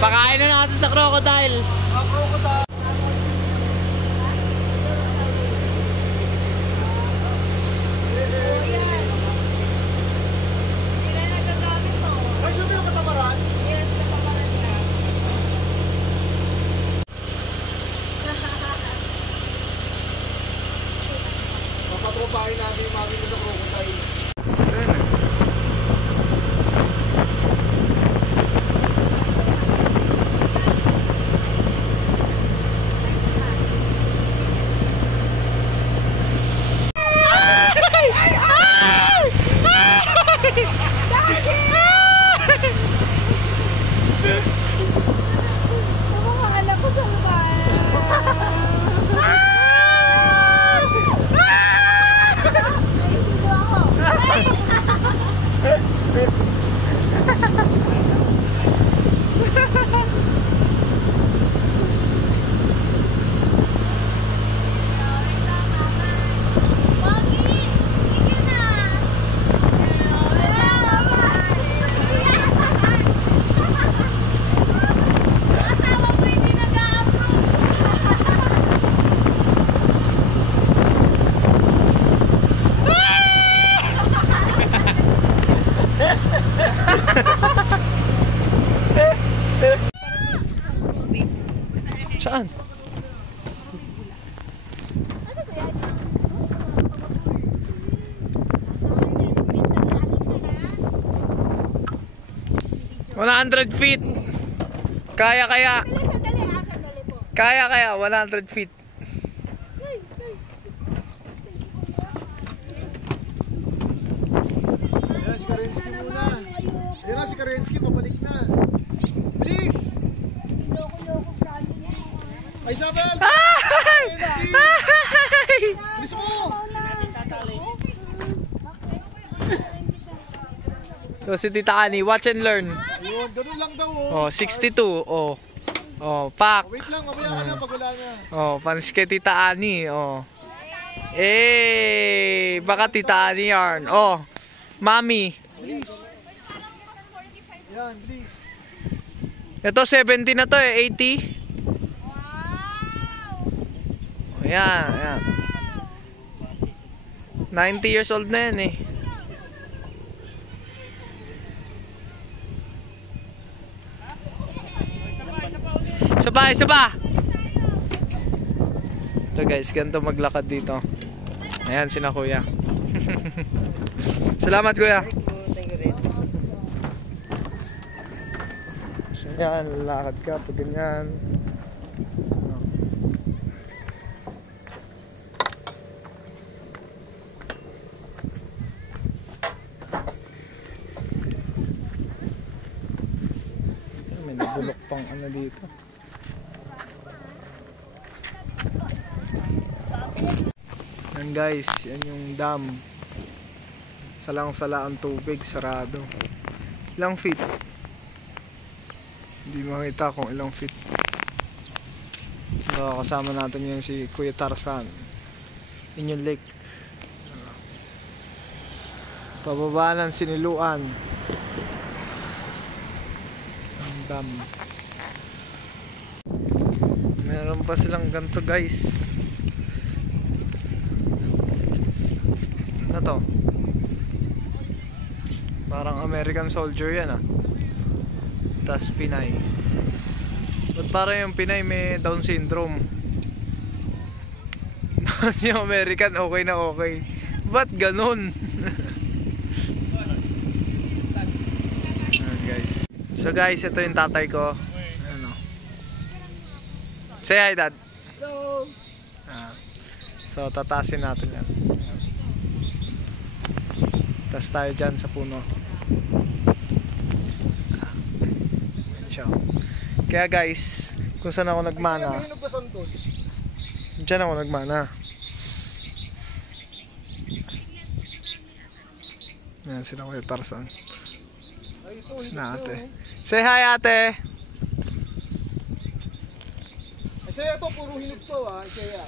Pakain na natin sa crocodile. Crocodile. Ay, sabi yung katamaran? Yes, katamaran niya. Papatropahin namin yung mami ko sa crocodile. Saan? $100 feet. Kaya. Kaya 100 feet. Yan si Karensky muna. Yan na si Karensky, pabalik na. Please! Ay, Isabel! Karensky! Bilis mo! So si Tita Ani, watch and learn. Ayun, ganun lang daw Oh, 62. Pak. Wait lang, mamaya ka na pag wala na. Panis kay Tita Ani. Baka Tita Ani yarn. Mami. Please. Yan, please. Ito 70 na to 80. Yan. 90 years old na yan eh. Isa pa. Ito guys, ganito maglakad dito. Ayan, sina kuya. Salamat kuya. So yan, lakad ka pag ganyan. May nabulok pang ano dito. Yan guys, yan yung dam. Salang-sala ang tubig, sarado. Ilang feet? Hindi makita kung ilang feet. So, kasama natin yan si Kuya Tarzan. In yung lake. Pababa ng Siniluan. Ang dam. Meron pa silang ganito guys. Ano to? Parang American soldier yan ah. Tas Pinay. Ba't parang yung Pinay may Down syndrome? Tapos yung American okay na okay. Ba't ganun? Guys. So guys, ito yung tatay ko. Ano? Say hi dad. Hello. So tatasin natin yan. Tas tayo dyan sa puno. Kaya guys, kung saan ako nagmana, dyan ako nagmana. Yan sila Kuya Tarzan. Sina ate. Say hi ate. Isaya to, puro hinog to ah. Isaya.